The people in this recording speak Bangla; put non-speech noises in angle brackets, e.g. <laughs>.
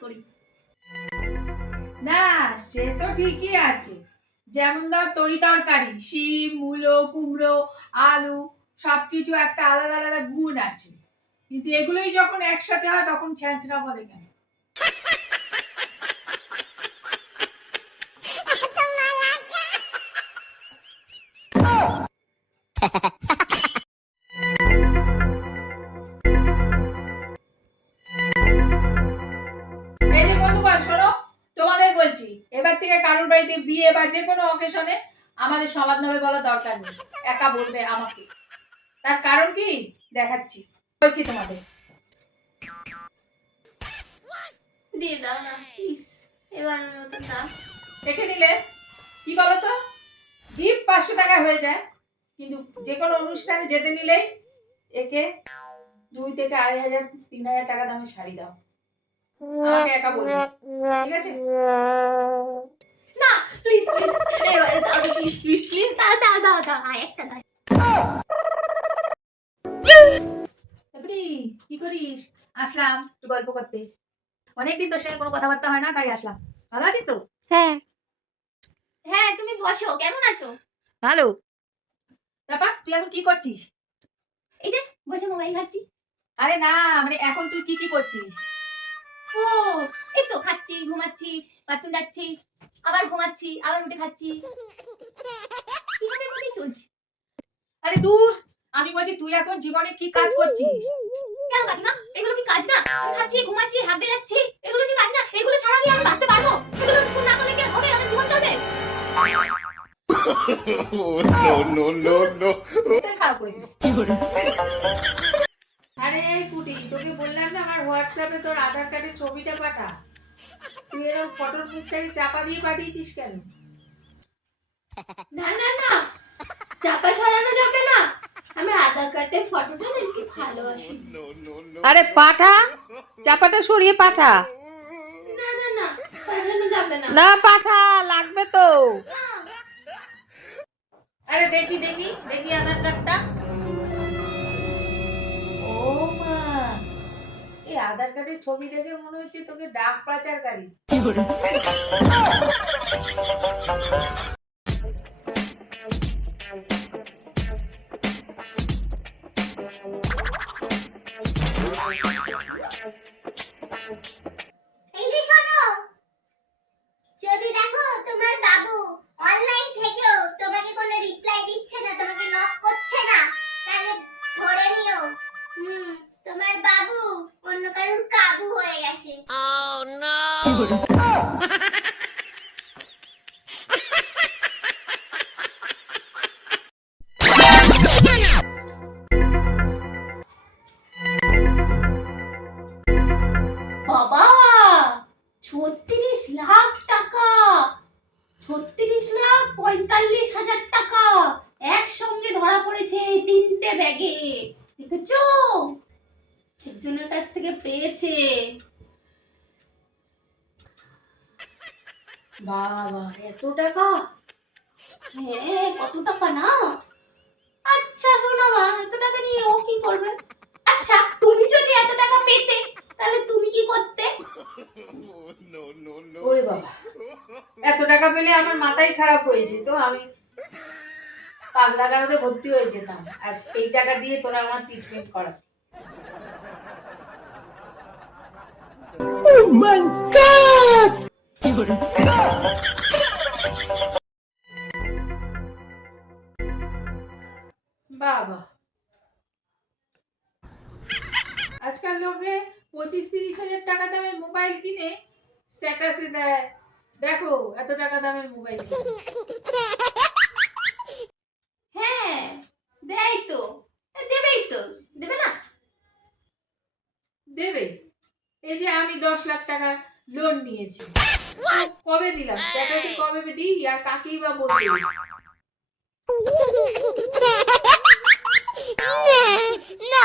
করি। না সে তো ঠিকই আছে। যেমন ধর তরি তরকারি শিম মূলো কুমড়ো আলু সবকিছু একটা আলাদা আলাদা গুণ আছে। কিন্তু এগুলোই যখন একসাথে হয় তখন ছ্যাঁচড়া বলে কেন? <laughs> <laughs> এই বাড়িতে বিয়ে বা যে কোনো অকেশনে আমাদের সমাজ নামে বলা দরকার নেই। একা বলবে আমাকে। তার কারণ কি? দেখাচ্ছি। বলছি তোমাদের। দিয়ে দাও না প্লিজ এবারের মতো দেখে নিলে? কি বলতো? পাঁচশো টাকা হয়ে যায়। কিন্তু যে কোনো অনুষ্ঠানে যেতে নিলেই একে দুই থেকে আড়াই হাজার তিন হাজার টাকা দামের শাড়ি দাও। আমাকে একা বলবে। ঠিক আছে? দাও একটা কি করিস? আসলাম একটু গল্প করতে। অনেকদিন তোর সঙ্গে কোনো কথাবার্তা হয় না তাই আসলাম। ভালো আছিস তো? হ্যাঁ। হ্যাঁ তুমি বসো কেমন আছো? ভালো। তারপর তুই এখন কি করছিস? বসে মোবাইল ঘাটছি। আরে না মানে এখন তুই কি কি করছিস? ও এই তো খাচ্ছি ঘুমাচ্ছি বাথরুম যাচ্ছি আবার ঘুমাচ্ছি আবার উঠে খাচ্ছি। এসবের মধ্যেই চলছি। আরে দূর আমি বলছি তুই এখন জীবনে কি কাজ করছিস? কেন কাকিমা এগুলো কি কাজ না? খাচ্ছি ঘুমাচ্ছি হাঁটতে যাচ্ছি এগুলো কি কাজ না? এগুলো ছাড়া কি আমি বাঁচতে পারব? এগুলো না করলে কি হবে? আমার জীবন চলবে? আরে পুটি তোকে বললাম না আমার হোয়াটসঅ্যাপে তোর আধার কার্ডের ছবিটা পাঠা। তুই এরকম ফটোর চাপা দিয়ে পাঠিয়েছিস কেন? না না না। চাপা সরানো যাবে না। আমি আধার কার্ডের ফটোটা. আরে পাঠা চাপাটা সরিয়ে পাঠা। না না না সরানো যাবে না। না পাঠা লাগবে তো। আরে দেখি দেখি দেখি আধার কার্ডটা। ও মা এই আধার কার্ডের ছবি দেখে মনে হচ্ছে তোকে ডাক পাচারকারী যদি দেখো তোমার বাবু অনলাইন থেকেও তোমাকে কোনো রিপ্লাই দিচ্ছে না তোমাকে লক করছে না তাহলে ধরে নিও হুম তোমার বাবু অন্য কারোর কাবু হয়ে গেছে Oh, no. <laughs> ছত্রিশ লাখ টাকা। ছত্রিশ লাখ পঁয়তাল্লিশ হাজার টাকা। একসঙ্গে ধরা পড়েছে তিনটে ব্যাগে। দেখেছ? একজনের কাছ থেকে পেয়েছে। বাবা, এত টাকা? হ্যাঁ কত টাকা না? আচ্ছা শোনো মা, এত টাকা নিয়ে ও কি করবে আচ্ছা তুমি যদি এত টাকা পেতে তাহলে তুমি কি করতে Oh, no, no, no. ওরে বাবা এত টাকা পেলে আমার মাথাই খারাপ হয়েছে তো আমি পাগলাগারদে ভর্তি হয়ে যেতাম। আর এই টাকা দিয়ে তোরা আমার ট্রিটমেন্ট করা। বাবা। আজকাল লোকে পঁচিশ তিরিশ হাজার টাকা দামের মোবাইল কিনে স্ট্যাটাসে দেয়। দেখো এত টাকা দামের মোবাইল হ্যাঁ দেয় তো। দেবেই তো। দেবে না? দেবে। এই যে আমি দশ লাখ টাকা লোন নিয়েছি। কবে দিলাম? স্ট্যাটাসে কবে দিই আর কাকেই বা বলতে না।